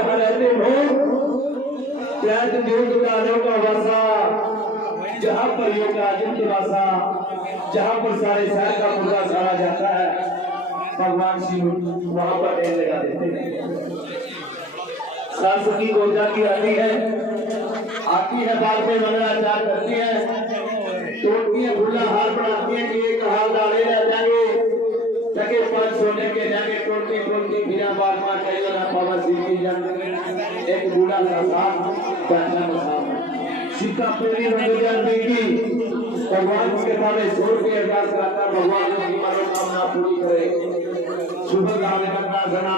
जहाँ रहते हो त्याग योग कालों का वासा, जहाँ पर योग का आदित्य वासा, जहाँ पर सारे शहर का मुर्गा साड़ा जाता है, भगवान शिव वहां पर ढेर लगा देते हैं। सरस्वती गोजा की आती है बाल पे मंगलाचार करती है, तोड़ती है, फूला हार बनाती है कि एक हार डाले रह जाएंगे, तके पांच सोने के जाके टोटती बिना बाल मार कहीं ना पावर सीखी जाती। एक बूढ़ा सा साथ बैठना था, सीता पूरी रंगोली की भगवान के सामने छोड़ के अरदास करता, भगवान की मनोकामना पूरी करे। सुबह गाने का सना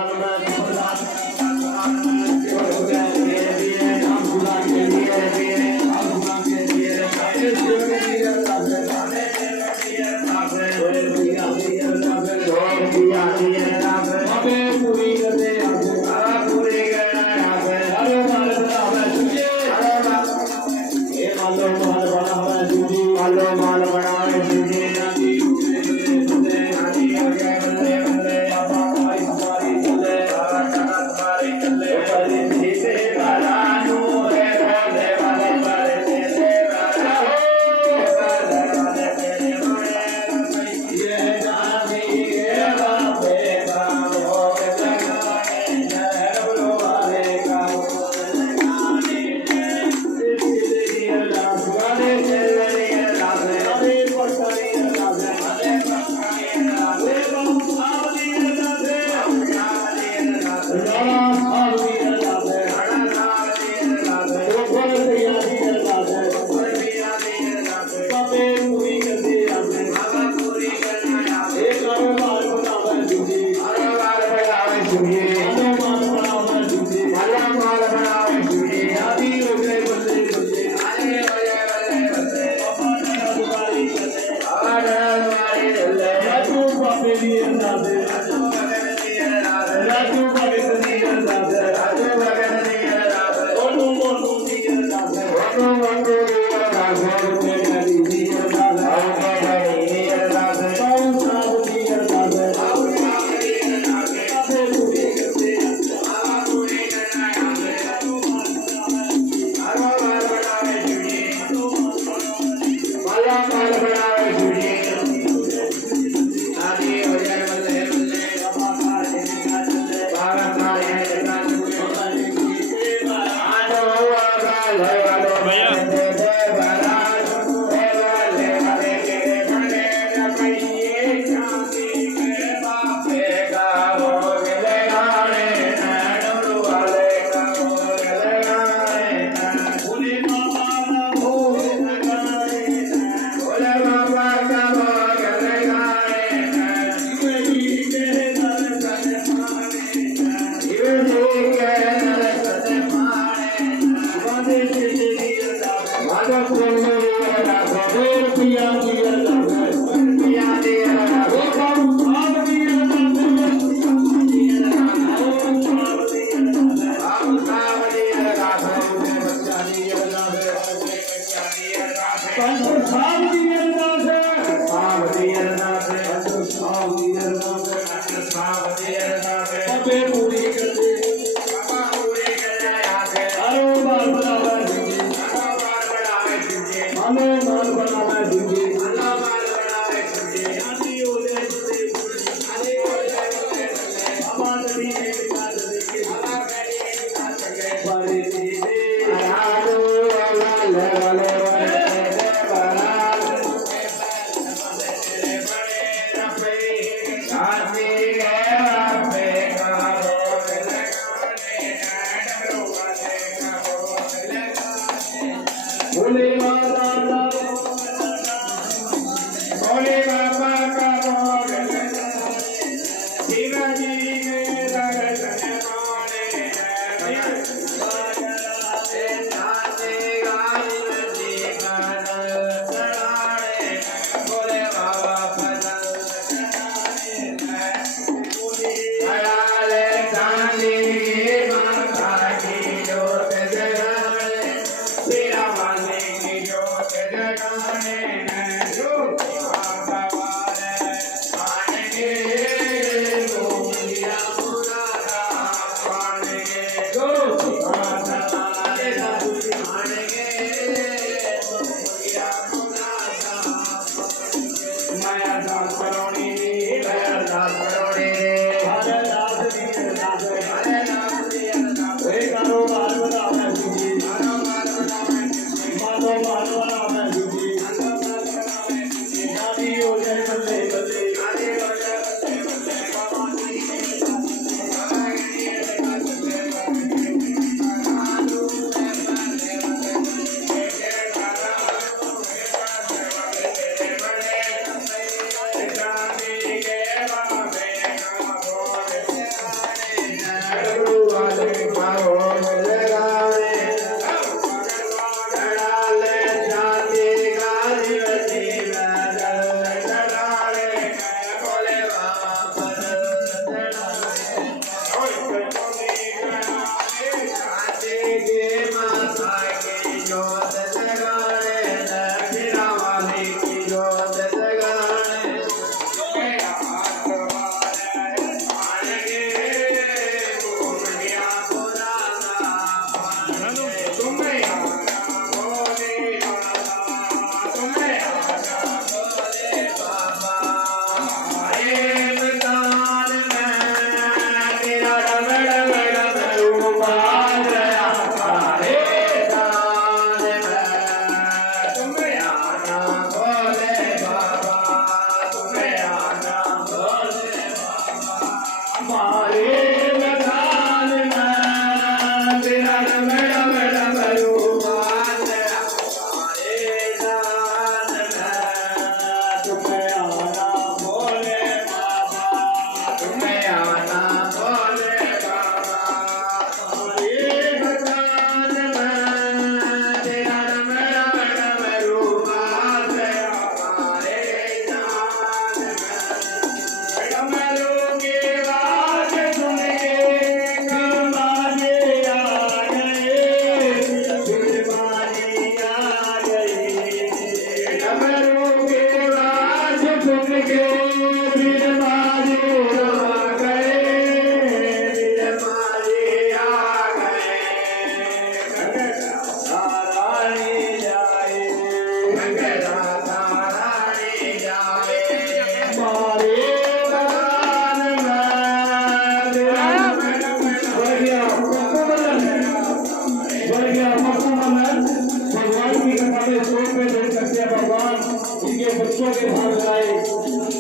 दोस्तों के भाग गाए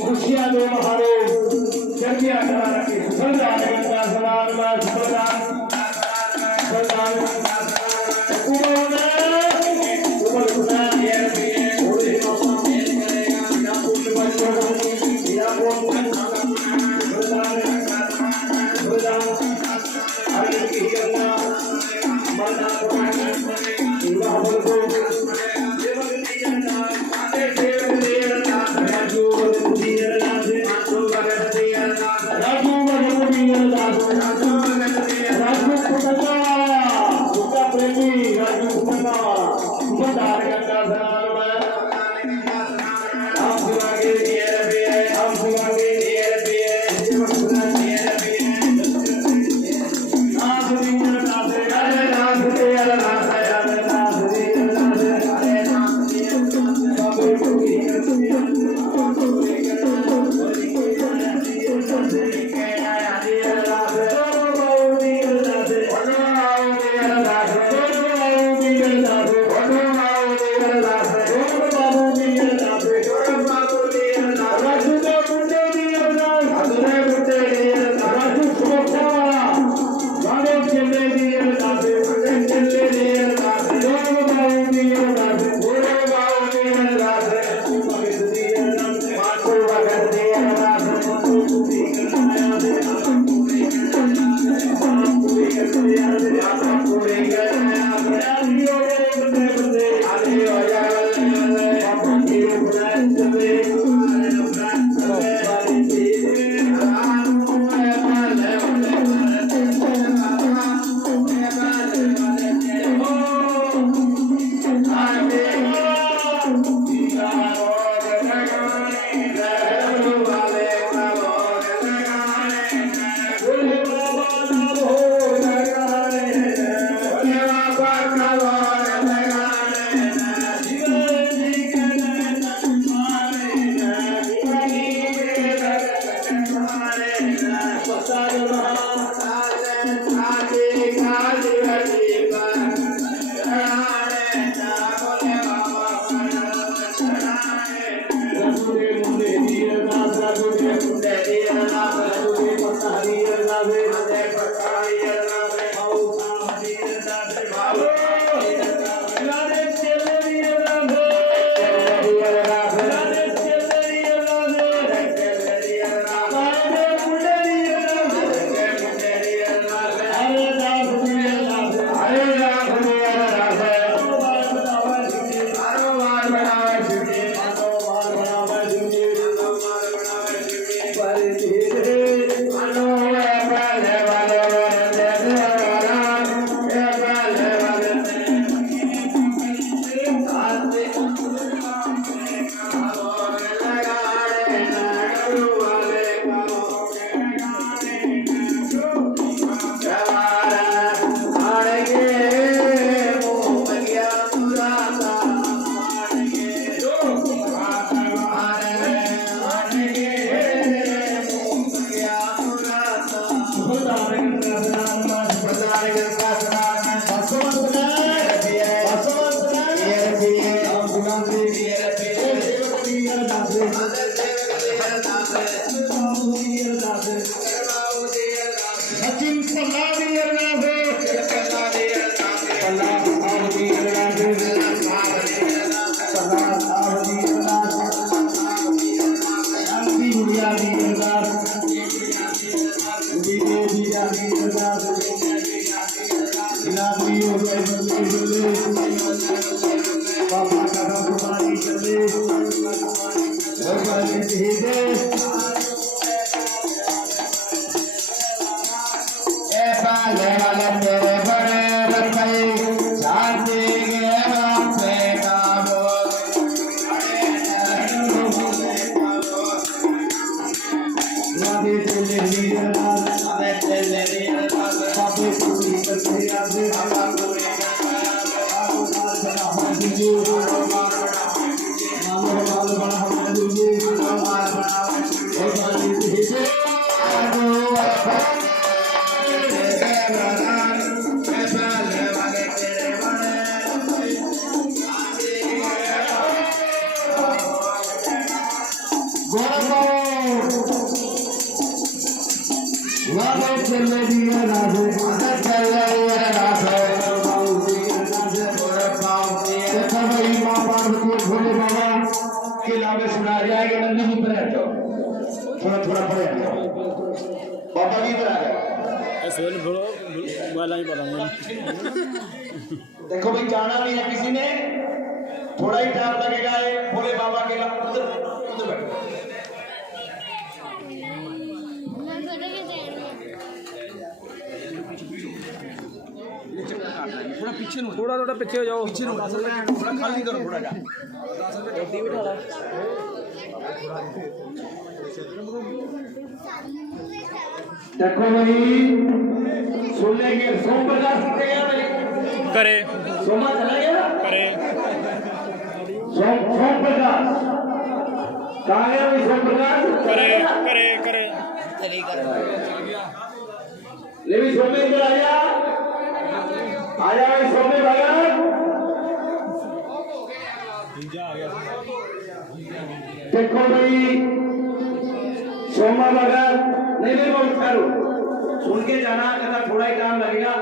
खुशियां दो बहारो चर्बिया करा रखी सदा का सलाम देखो भाई जाना नहीं है किसी ने, थोड़ा ही टाइम लगेगा। ये भोले बाबा के उधर बैठो। थोड़ा पीछे हो जाओ, पीछे थोड़ा खाली करो, थोड़ा जा देखो भाई सुन लेंगे। सोम प्रकाश गया भाई करे सोमा चला गया करे सोम प्रकाश कहाँ गया भाई? सोम प्रकाश करे करे करे ले भी सोमे इधर आया भाई सोमे भगत। देखो भाई सोमा भगत नहीं बहुत करो, सुन के जाना। कहता थोड़ा ही काम लगेगा,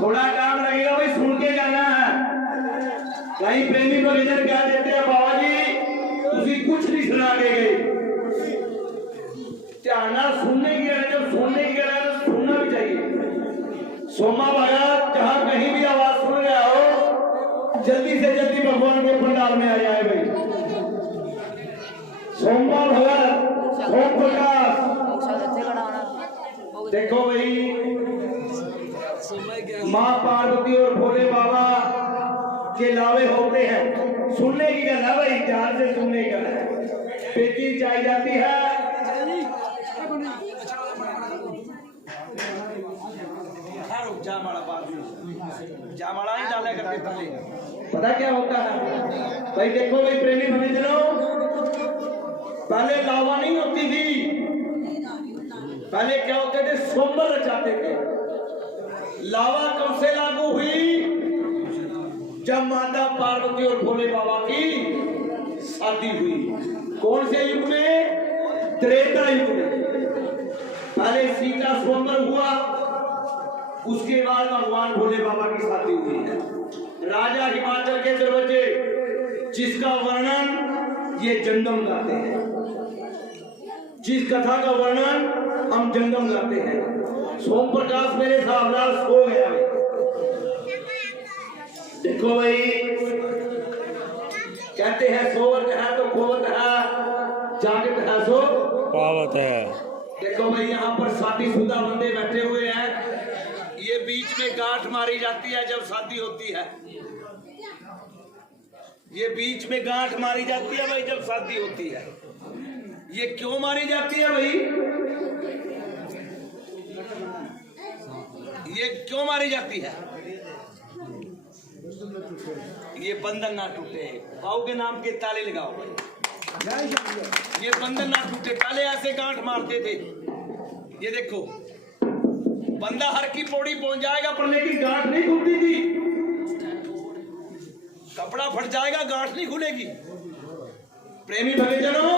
थोड़ा काम लगेगा भाई, सुन के जाना है। कहीं प्रेमी को इधर क्या देते हैं बाबा जी, उसी कुछ नहीं सुना के गए। ध्यान सुनने की है, जब सुनने की है तो सुनना भी चाहिए। सोमा भगत जहां कहीं भी आवाज सुन रहा हो, जल्दी से जल्दी भगवान के पंडाल में आ जाए भाई। सोमा भगत ओम प्रकाश। देखो भाई माँ पार्वती और भोले बाबा के लावे होते हैं, सुनने की गल है भाई, ध्यान से सुनने की गल है। पेटी चाई जाती है, जामाड़ा ही डाला करके पहले। पता क्या होता है भाई? देखो भाई प्रेमी भक्तजनों, पहले लावा नहीं होती थी, पहले क्या होते थे? सोमवार रचाते थे। लावा कब से लागू हुई? जब माता पार्वती और भोले बाबा की शादी हुई। कौन से युग में? त्रेता युग में। पहले सीता सोमवार हुआ, उसके बाद भगवान भोले बाबा की शादी हुई है। राजा हिमाचल के दरवाजे, जिसका वर्णन ये जंगम गाते हैं, जिस कथा का वर्णन हम जंगम गाते हैं। सोम प्रकाश मेरे सावलाल सो गया भाई। देखो भाई कहते हैं सोवत है तो खोवत है, जागत है सो पावत है। देखो भाई यहाँ पर शादीशुदा बंदे बैठे हुए हैं, ये बीच में गांठ मारी जाती है जब शादी होती है। ये बीच में गांठ मारी जाती है भाई जब शादी होती है। ये क्यों मारी जाती है भाई? ये क्यों मारी जाती है? ये बंधन ना टूटे, बाऊ के नाम के ताले लगाओ भाई। ये बंधन ना टूटे, पहले ऐसे गांठ मारते थे। ये देखो बंदा हर की पौड़ी पहुंच जाएगा पर लेकिन गांठ नहीं खुलती थी। कपड़ा फट जाएगा, गांठ नहीं खुलेगी। प्रेमी भक्तजनों,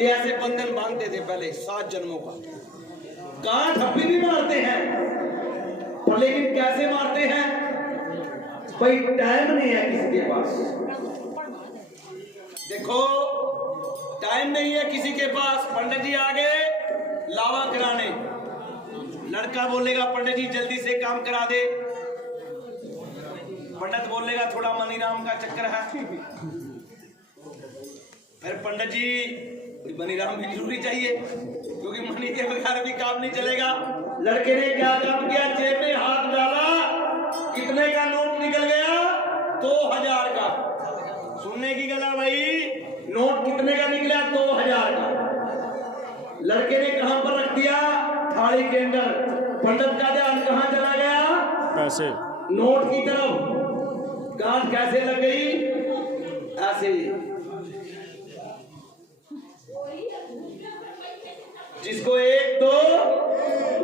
ये ऐसे बंधन बांधते थे पहले 7 जन्मों का। गांठ अभी भी मारते हैं पर लेकिन कैसे मारते हैं भाई? टाइम नहीं है किसी के पास। देखो टाइम नहीं है किसी के पास। पंडित जी आ गए लावा कराने, लड़का बोलेगा पंडित जी जल्दी से काम करा दे, पंडित बोलेगा थोड़ा मनीराम का चक्कर है। फिर पंडित जी मनीराम भी जरूरी चाहिए क्योंकि मनी के बगैर भी काम नहीं चलेगा। लड़के ने क्या काम किया? जेब में हाथ डाला, कितने का नोट निकल गया? 2000 का। सुनने की गला भाई, नोट कितने का निकला? 2000 का। लड़के ने कहां पर रख दिया? थाली के अंदर। पंडित का ध्यान कहां चला गया? पैसे नोट की तरफ। गांठ कैसे लग गई? ऐसे। जिसको 1 2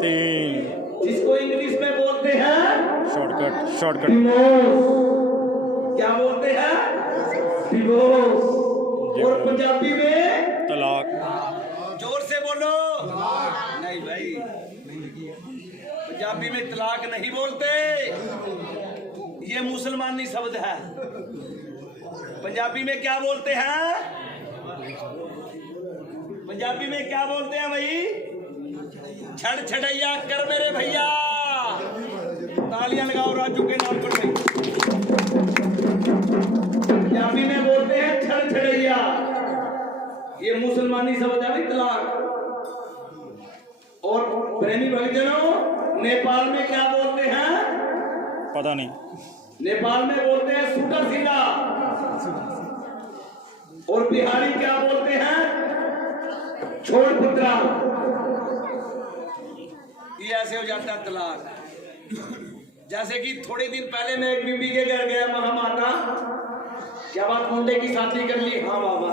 3 जिसको इंग्लिश में बोलते हैं शॉर्टकट क्या बोलते हैं? डिवोर्स। और पंजाबी में तलाक। जोर से बोलो। नहीं भाई, पंजाबी में तलाक नहीं बोलते, ये मुसलमानी शब्द है। पंजाबी में क्या बोलते हैं? पंजाबी में क्या बोलते हैं भाई? छड़ छड़ैया कर मेरे भैया। तालियां लगाओ राजू के नाम पर भाई। पंजाबी में बोलते हैं छड़ छड़ैया, ये मुसलमानी शब्द है तलाक। और प्रेमी भक्तजनों, नेपाल में क्या बोलते हैं? पता नहीं। नेपाल में बोलते हैं सुटर सिंगा। और बिहारी क्या बोलते हैं? छोड़ पुत्रा। ये ऐसे हो जाता है तलाक। जैसे कि थोड़े दिन पहले मैं एक बीबी के घर गया, महामाता क्या बात, मुंडे की शादी कर ली? हाँ बाबा।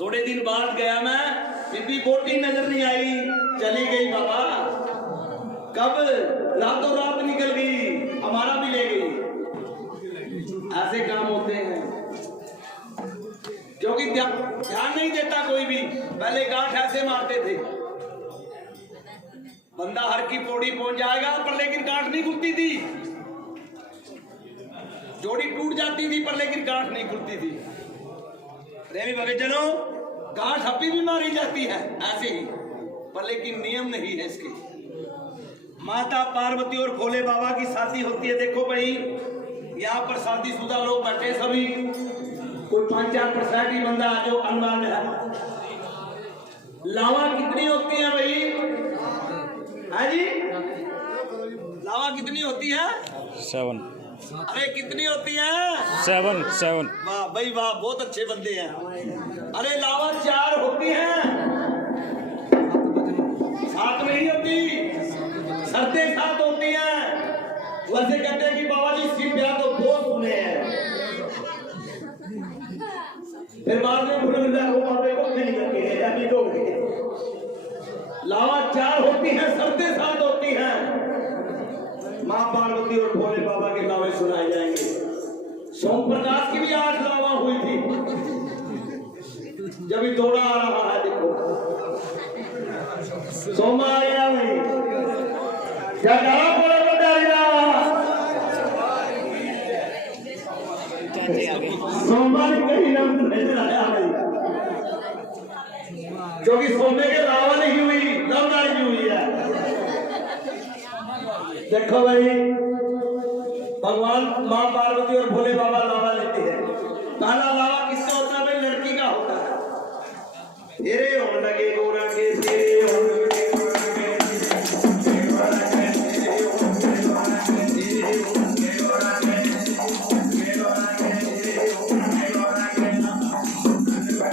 थोड़े दिन बाद गया मैं, बीबी बोटी नजर नहीं आई, चली गई बाबा। कब? रातों रात निकल गई, हमारा भी ले गई। ऐसे काम होते हैं क्योंकि ध्यान नहीं देता कोई भी। पहले गांठ ऐसे मारते थे, बंदा हर की पौड़ी पहुंच जाएगा, पर लेकिन गांठ नहीं खुलती थी। जोड़ी टूट जाती थी पर लेकिन गांठ नहीं खुलती थी। प्रेमी भक्तजनों, गांठ अभी भी मारी जाती है ऐसे ही, पर लेकिन नियम नहीं है इसके। माता पार्वती और भोले बाबा की शादी होती है। देखो भाई, यहाँ पर शादीशुदा लोग बैठे सभी, कोई 5-4% ही बंदा जो अनवान है। लावा कितनी होती है भाई? हाँ जी, लावा कितनी होती है? 7 अरे कितनी होती है? 7 वाह भाई वाह, बहुत अच्छे बंदे हैं। अरे लावा 4 होती है, 7 नहीं होती, शर्तें 7 होती हैं। वैसे कहते हैं कि बाबा जी सिर्फ ब्याह तो बहुत सुने हैं, फिर बाद में भूल मिलता है, वो बातें को नहीं करके अभी तो लावा 4 होती हैं, शर्तें 7 होती हैं। माँ पार्वती और भोले बाबा के लावे सुनाए जाएंगे। सोम प्रकाश की भी 8 लावा हुई थी, जब ही दौड़ा आ रहा है। देखो सोमा आ गया भाई, जगह पर बताइए। सोमा ने कहीं नाम नहीं आया भाई, क्योंकि सोमे के लावा नहीं हुई, लवदारी हुई है। देखो भाई, भगवान माँ पार्वती और भोले बाबा लावा लेते हैं। पहला लावा किसका होता है भाई? लड़की का होता है। तेरे होने लगे गोरा के, तेरे होने लगे गोरा के, तेरे गोरा के, तेरे होने गोरा के, तेरे होने गोरा के, तेरे गोरा के, तेरे होने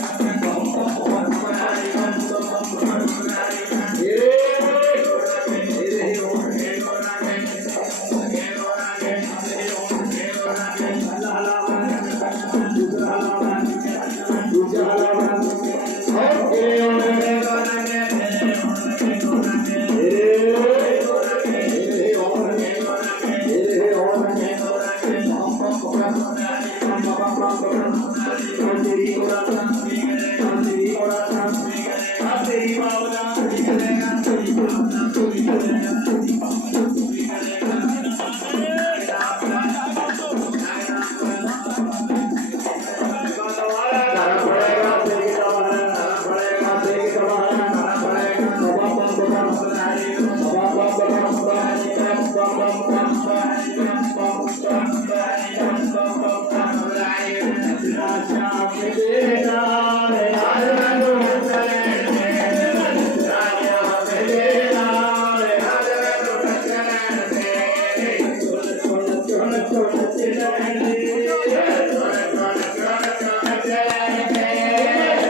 गोरा के।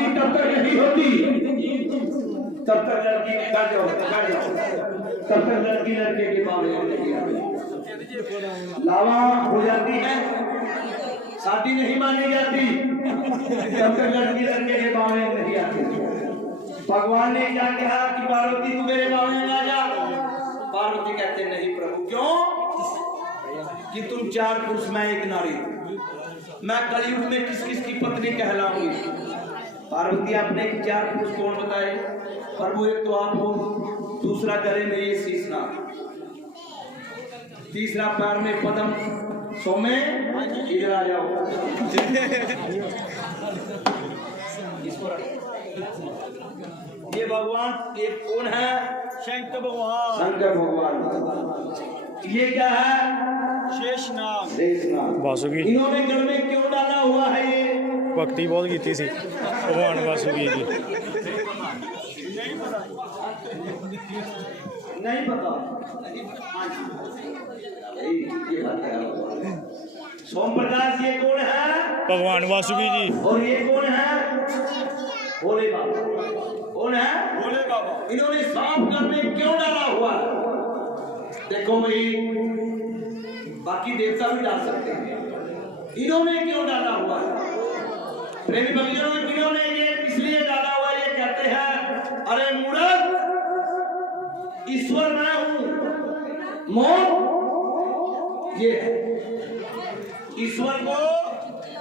शादी तब तक नहीं होती तब तक लड़की बैठ जाओ तब तक लड़की लड़के के मामले में नहीं आती। लावा हो जाती है, शादी नहीं मानी जाती तब तक लड़की लड़के के मामले में नहीं आती। भगवान ने क्या कहा कि पार्वती तू मेरे मामले में आ जा। पार्वती कहते नहीं प्रभु, क्यों कि तुम 4 पुरुष मैं एक नारी, मैं कलयुग में किस किस की पत्नी कहलाऊंगी। पार्वती आपने 4 पुरुष कौन बताए? प्रभु एक तो आप हो, दूसरा गले में ये शीशनाग, तीसरा पैर में पद्म। सोमे इधर आ जाओ। ये भगवान एक कौन है? शंकर भगवान। शंकर भगवान। ये क्या है? शेषनाग। शेषनाग। वासुकी इन्होंने गल में क्यों डाला हुआ है? ये भक्ति बहुत की थी भगवान वासुकी की। नहीं पता। सोम प्रकाश ये कौन है? भगवान वासुकी जी। और ये कौन है? भोले बाबा। कौन है? भोले बाबा। इन्होंने सांप घर में क्यों डाला हुआ है? देखो भाई, बाकी देवता भी डाल सकते हैं, इन्होंने क्यों डाला हुआ है? प्रेमी भक्तों, इन्होंने ये इसलिए डाला हुआ, ये कहते हैं अरे मूर्ख, ईश्वर मैं हूं, मौत ये है। ईश्वर को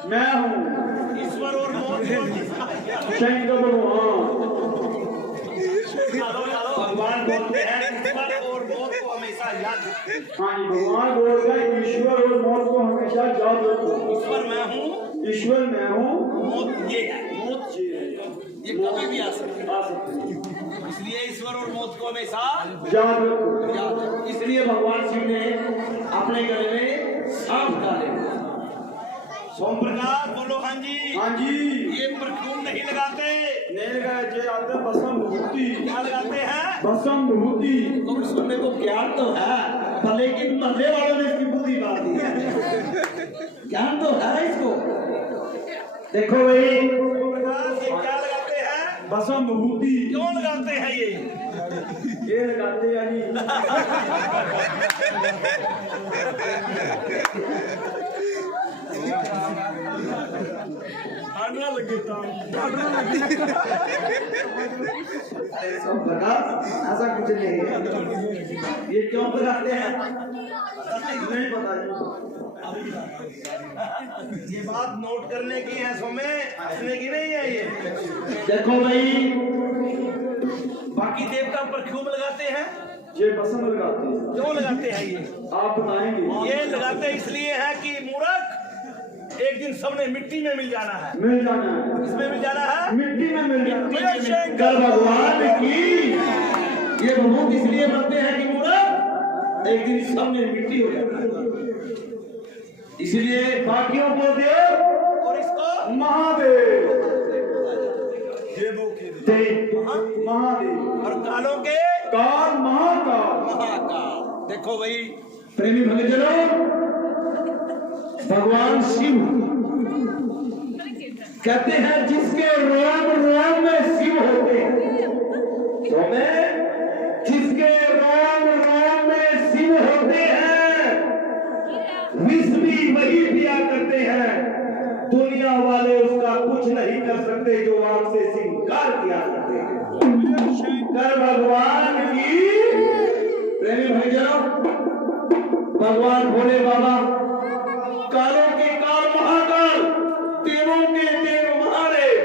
मैं हूं, ईश्वर और मौत शंकर भगवान बोलते हैं ईश्वर और मौत को हमेशा याद रखो। हाँ जी, भगवान बोल रहे ईश्वर और मौत को हमेशा याद रखो। ईश्वर मैं हूँ, ईश्वर मैं हूँ, मौत ये है। मौत ये कभी भी आ सकती है, आ इसलिए ईश्वर और मौत को हमेशा याद रखो। इसलिए भगवान शिव ने अपने गले में सांप डाले। सोम प्रकाश बोलो हाँ जी। हाँ जी। ये परफ्यूम नहीं लगाते, नहीं लगाए जे आते बसम विभूति। क्या लगाते हैं? बसम विभूति। तो सुनने को ज्ञान तो है, पर लेकिन मरने वालों ने इसकी बुद्धि मार दी है। ज्ञान तो है इसको। देखो भाई, सोम प्रकाश ये क्या लगाते हैं? बसम विभूति। क्यों लगाते हैं ये लगाते हैं जी। आना लगे तो ऐसा कुछ नहीं है। ये क्यों लगाते हैं नहीं पता। ये बात नोट करने की है सोमे, हंसने की नहीं है ये। देखो भाई, बाकी देवता परफ्यूम लगाते हैं, ये पसंद लगाते हैं। क्यों लगाते हैं ये? आप बताएंगे। ये लगाते इसलिए है कि मूर्ख, एक दिन सबने मिट्टी में मिल जाना है। मिल जाना है। इसमें मिल जाना है, मिट्टी में मिल जाना मिट्टी है। में मिल- कर भगवान की ये भभूत इसलिए बनते हैं कि मूर्ख एक दिन सबने मिट्टी हो जाना है। इसलिए बाकियों को देव और इसको महादेव, देवों के देव महादेव और कालों के काल महाकाल। महाकाल। देखो भाई, प्रेमी भक्तजनों, भगवान शिव कहते हैं जिसके रोम रोम में शिव होते हैं, तो मैं जिसके रोम रोम में शिव होते हैं, विष भी वही पिया करते हैं। दुनिया वाले उसका कुछ नहीं कर सकते जो आपसे स्वीकार किया करते हैं। कर भगवान की। प्रेमी भक्तजनों, भगवान भोले बाबा कालों के काल महाकाल, देवों के देव महादेव।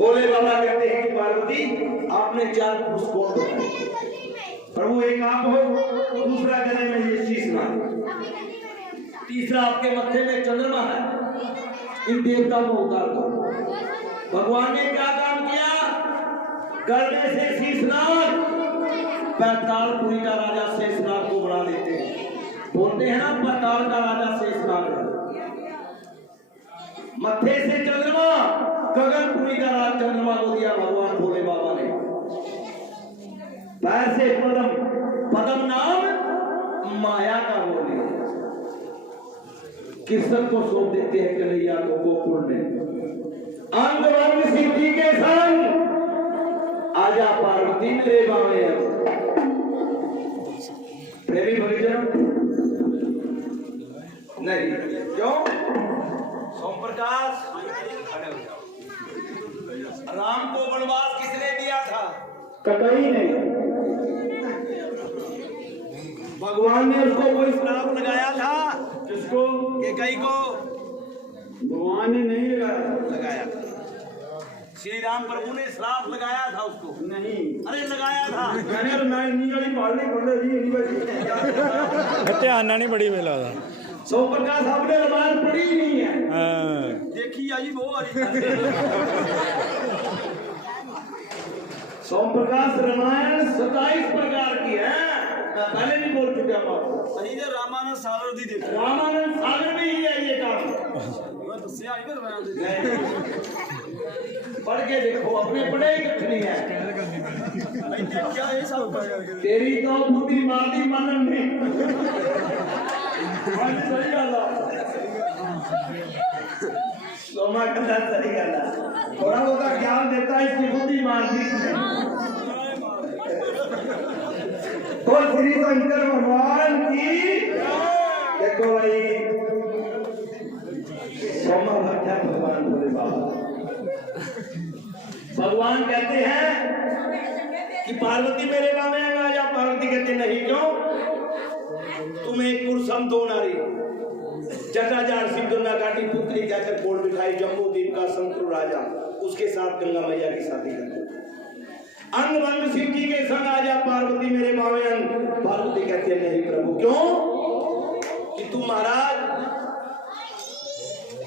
भोले बाबा कहते हैं कि पार्वती आपने 4 पुरुष कौन बताए? प्रभु एक आप हो, दूसरा गले में ये शीशनाग, तीसरा आपके मत्थे में चंद्रमा है। इन देवताओं को उतार दो। भगवान ने क्या काम किया? गले से शीशनाग, पैतालपुरी का राजा शेषनाग को बना देते हैं। बोलते हैं ना पाताल का राजा शेषनाग है। मत्थे से चंद्रमा, गगनपुरी का राज चंद्रमा को दिया भगवान भोले बाबा ने। पैर से पद्म, पद्म नाम माया का बोले। कृष्ण को सौंप देते हैं कन्हैया को गोकुल में। अंगवंग सिंह जी के संग आजा पार्वती मेरे बावे। प्रेमी भविजन नहीं क्यों? सोम प्रकाश खड़े हो जाओ। राम को वनवास किसने दिया था? कतई नहीं, भगवान ने उसको कोई श्राप लगाया था। किसको? कैकई को भगवान ने नहीं लगाया था। श्री राम प्रभु ने श्राप लगाया था उसको? नहीं। अरे लगाया था। मैंने मैं इन्हीं वाली पालनी पड़ रही ध्यान नहीं बड़ी वेला था। सोम प्रकाश आपने रमायण पढ़ी ही नहीं है। हाँ। देखी आई वो वाली। सोम प्रकाश रामायण 27 प्रकार की है। मैं पहले भी बोल चुका हूँ। सही है, रामानंद सागर दी देखो। रामानंद सागर में ही है ये काम। पढ़ के देखो, अपने पढ़े ही कुछ नहीं है। क्या है सब? तेरी तो बुद्धि मारदी मनन नहीं। सही गल सोमा कहता सही गल थोड़ा बहुत ज्ञान देता है, इसकी बुद्धि मारदी तो श्री शंकर भगवान की। देखो भाई सोमा भक्त है भगवान भोले बाबा। भगवान कहते हैं कि पार्वती मेरे बामे आ जा। पार्वती कहते नहीं, क्यों? तुम एक पुरुष हम दो नारी, जटाजार शिव गंगा काटी पुत्री कहकर कोल बिठाई जम्मू द्वीप का शंकर राजा, उसके साथ गंगा मैया की शादी कर। अंग वंग शिव जी के संग आजा पार्वती मेरे बामे अंग। पार्वती कहती है नहीं प्रभु, क्यों? कि तुम महाराज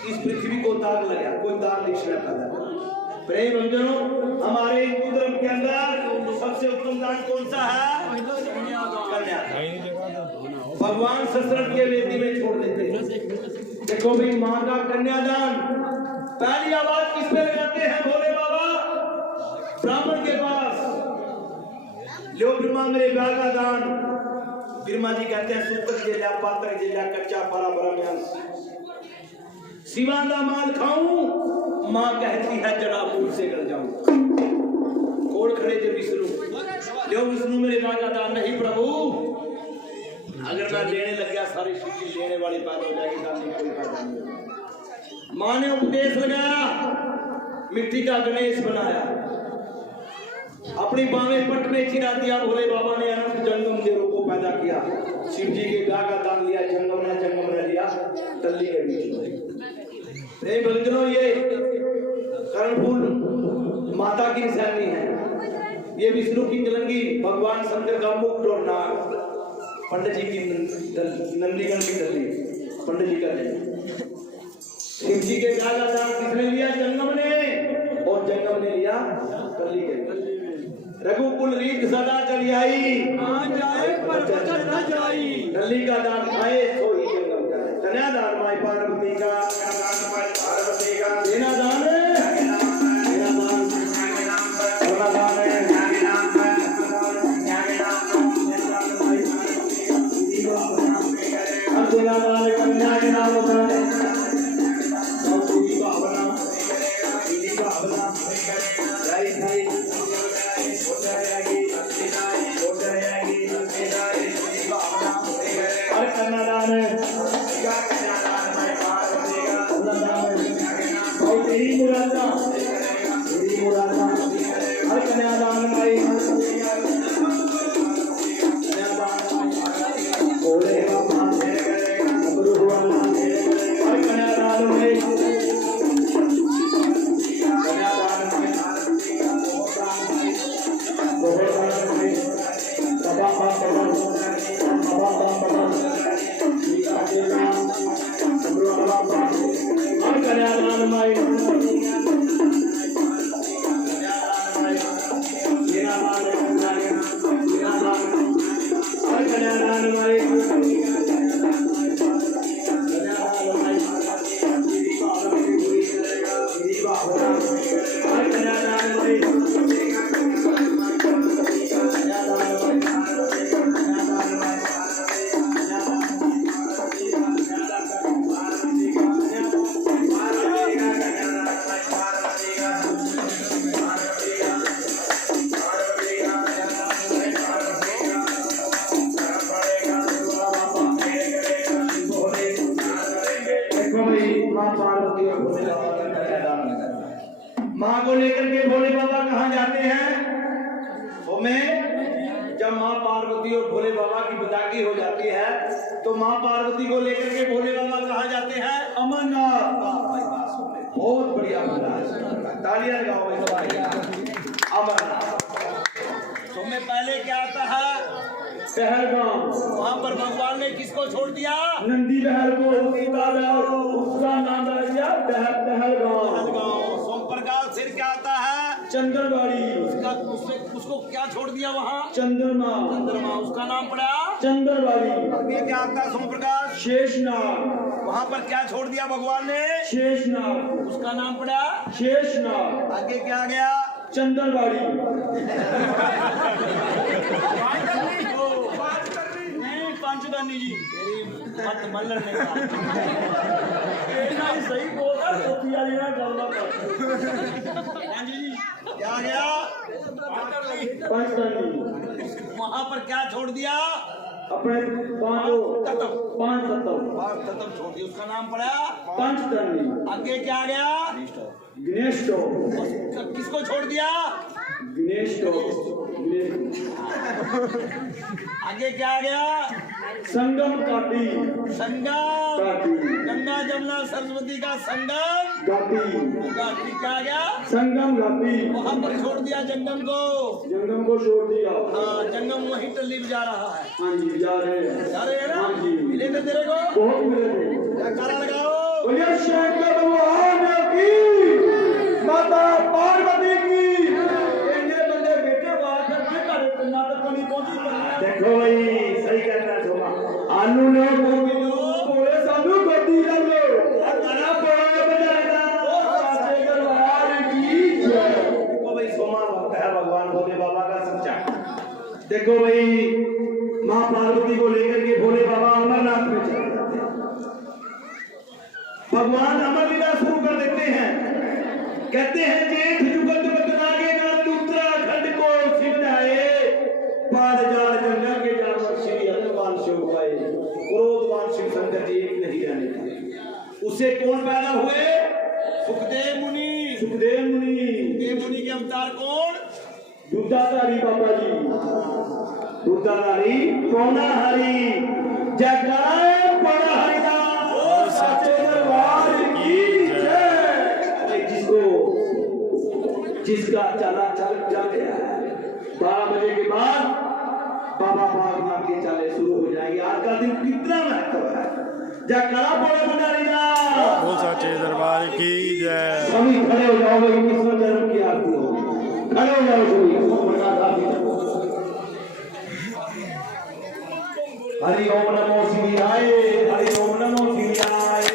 इस पृथ्वी को दाग लगा, कोई दाग निशान पैदा कर। प्रेम बंधनों, हमारे हिंदू धर्म के अंदर सबसे उत्तम दान कौन सा है? कन्यादान। भगवान सशरथ के वेदी में छोड़ देते हैं। देखो भाई, माँ का कन्यादान पहली आवाज किस पे लगाते हैं? भोले बाबा ब्राह्मण के पास। लो ब्रह्मा मेरे ब्याह का दान। ब्रह्मा जी कहते हैं सूत्र जिला पात्र जिला कच्चा फरा ब्रह्म सिवा दामाद खाऊं। माँ कहती है जड़ा मूल से गल जाऊं। कोड़ खड़े थे विष्णु। लो विष्णु मेरे ब्याह का दान। नहीं प्रभु, अगर मैं लेने लग गया सारी शिव लेने वाली बात हो जाएगी, दान कोई फायदा नहीं। माँ ने उपदेश लगाया, मिट्टी का गणेश बनाया, अपनी बावें पट में चिरा दिया। भोले बाबा ने अनंत जंगम देवों को पैदा किया। शिव जी के ब्याह का दान लिया, जंगम ने लिया टल्ली के बीच में। बंधनों, ये कर्णफूल माता की निशानी है। ये विष्णु की तिलंगी, भगवान शंकर का मुकुट और नाग, पंडित जी की नंदीगण की टल्ली, पंडित जी का नहीं। शिव जी के ब्याह का दान किसने लिया? जंगम ने, और जंगम ने लिया टल्ली के। रघुकुल रीत सदा चली आई, टल्ली का दान खाए तो ही जंगम का है। कन्यादान माई पार्वती का, देना दान है, कन्या के नाम होता है। भोले बाबा कहाँ जाते हैं? तो में जब माँ पार्वती और भोले बाबा की विदाई हो जाती है तो माँ पार्वती को लेकर के भोले बाबा कहाँ जाते हैं? अमरनाथ। बहुत बढ़िया महाराज, तालियां लगाओ भाई। अमरनाथ तो में पहले क्या आता है? पहलगाम। वहां पर भगवान ने किसको छोड़ दिया? नंदी बहर को उसका नाम रख दिया पहलगाम। सोम प्रकाश। फिर क्या आता है? चंद्रबाड़ी। उसको क्या छोड़ दिया वहाँ? चंद्रमा। चंद्रमा, उसका नाम पड़ा चंद्रबाड़ी। आगे क्या आता है सोम प्रकाश? शेषनाग। वहाँ पर क्या छोड़ दिया भगवान ने? शेषनाग। उसका नाम पड़ा शेषनाग। आगे क्या आ गया? चंद्रबाड़ी। पंचदानी जी तेरी मत मल्लर ने सही बोल रहा जी क्या आ गया? पंचतत्व। वहाँ पर क्या छोड़ दिया? अपने पांच तत्व तत्व छोड़ दिया, उसका नाम पड़ा पंचतत्व। आगे क्या आ गया? गणेश तो किसको छोड़ दिया? गणेश तो आगे क्या आ गया? संगम काटी। संगम, काटी। गंगा जमुना सरस्वती का संगम घाटी। घाटी। क्या आ गया? संगम घाटी। वहाँ पर छोड़ दिया जंगम को। जंगम को छोड़ दिया। हाँ, जंगम वहीं टल्ली में जा रहा है। हाँ जी जा रहे हैं। जा रहे हैं ना? हाँ जी। मिले थे तेरे को? बहुत मिले थे। जयकारा लगाओ। बोलिए शंकर भगवान की, माता पार्वती की। बंदे बेटे बात नाटक बनी पहुंची। देखो भाई सही कहता है सोमा। आलू ने कोड़े सालू गद्दी लो गाना पोड़ा बजाएगा। देखो भाई सोमा भक्त है भगवान भोले बाबा का सच्चा। देखो भाई माँ पार्वती को लेकर के भोले बाबा अमरनाथ में चले जाते हैं। भगवान अमर लीला शुरू कर देते हैं। कहते हैं जेठ जुगत बतनागे नाथ उत्तराखंड को सिमटाए, पाद जाल जंगल के जानवर श्री हनुमान शिव पाए, क्रोधवान शिव शंकर जी एक नहीं रहने दिए। उससे कौन पैदा हुए? सुखदेव मुनि। सुखदेव मुनि। सुखदेव मुनि के अवतार कौन? दूधाधारी बाबा जी। दूधाधारी पौनाहारी जगाए पड़ा हरिदास साचे दरबार की जय। जिसका चला चल गया है 12 बजे के बाद बाबा बागनाथ के चाले शुरू हो जाएंगे। आज का दिन कितना महत्व है। जयकारा बोले भंडारी बोल साचे दरबार की जय। सभी खड़े हो जाओगे, 19वें जन्म की आरती होगी। खड़े हो जाओ सभी। हरि ओम नमो शिवाय। हरि ओम नमो शिवाय।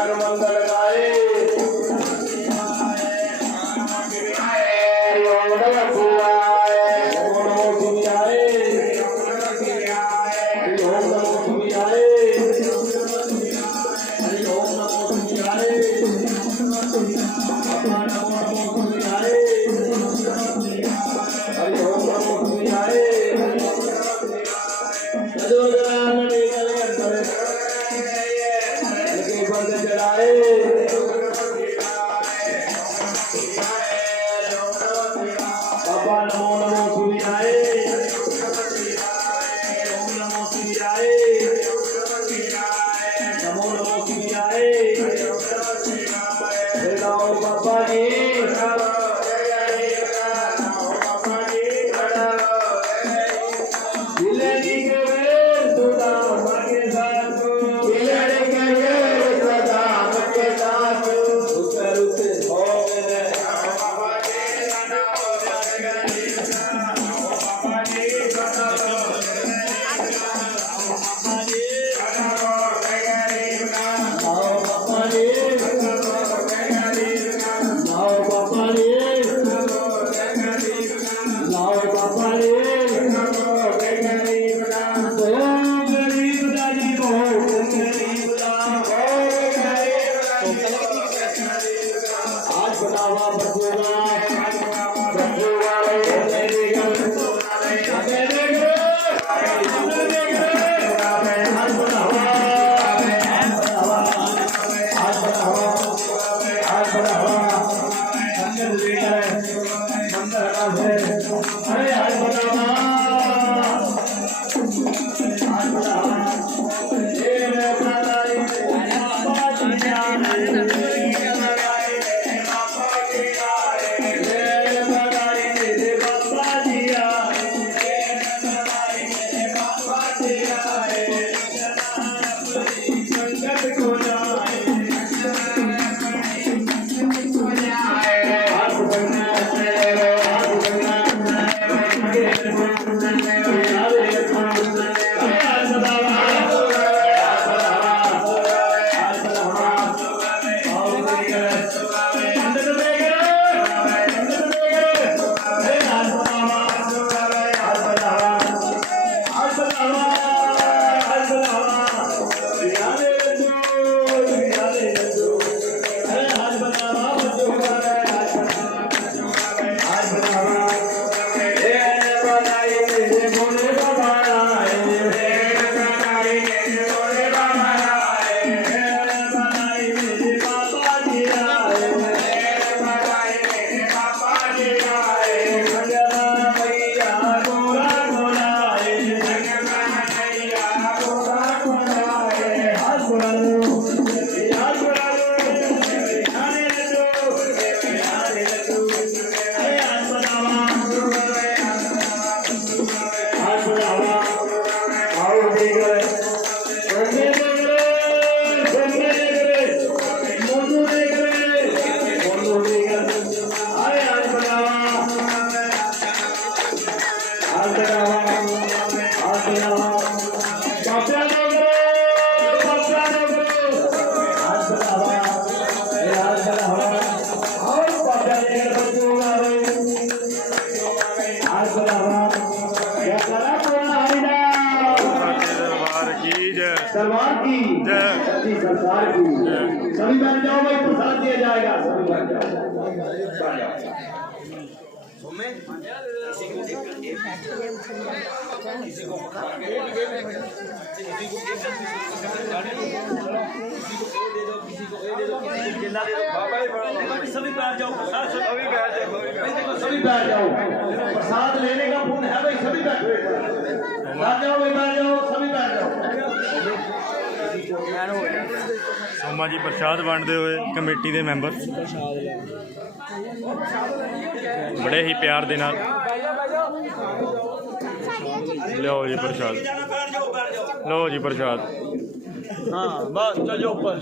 नाग मंगल गाए ओम नमः शिवाय ओम नमः शिवाय ओम नमः शिवाय हरि ओम नमो शिवाय बाबा नमो नमो शिवाय हरि ओम नमो शिवाय सदोदरान निकले अंतर लगे बंद जड़ाए बाबा नमो नमो शिवाय ओम नमो शिवाय नमो नमो शिवाय राम बाबा जी दिलड़ी के सुदा के साथ दिलड़ी के सुदा के साथ उतर उतर हो गए बाबा जी बाबा जी सरकार की सच्ची सरकार की सभी बैठ जाओ भाई प्रसाद दिया जाएगा सभी बैठ जाओ किसी को सभी बैठ जाओ सभी बैठ जाओ प्रसाद लेने का पुण्य है भाई सभी बैठो बैठ जाओ भाई बैठ जाओ सभी बैठ जाओ सोमा जी प्रसाद वंडते हुए कमेटी के मैंबर बड़े ही प्यार दे नाल लो जी प्रसाद लो जी प्रसाद हाँ बस चल जाओ ऊपर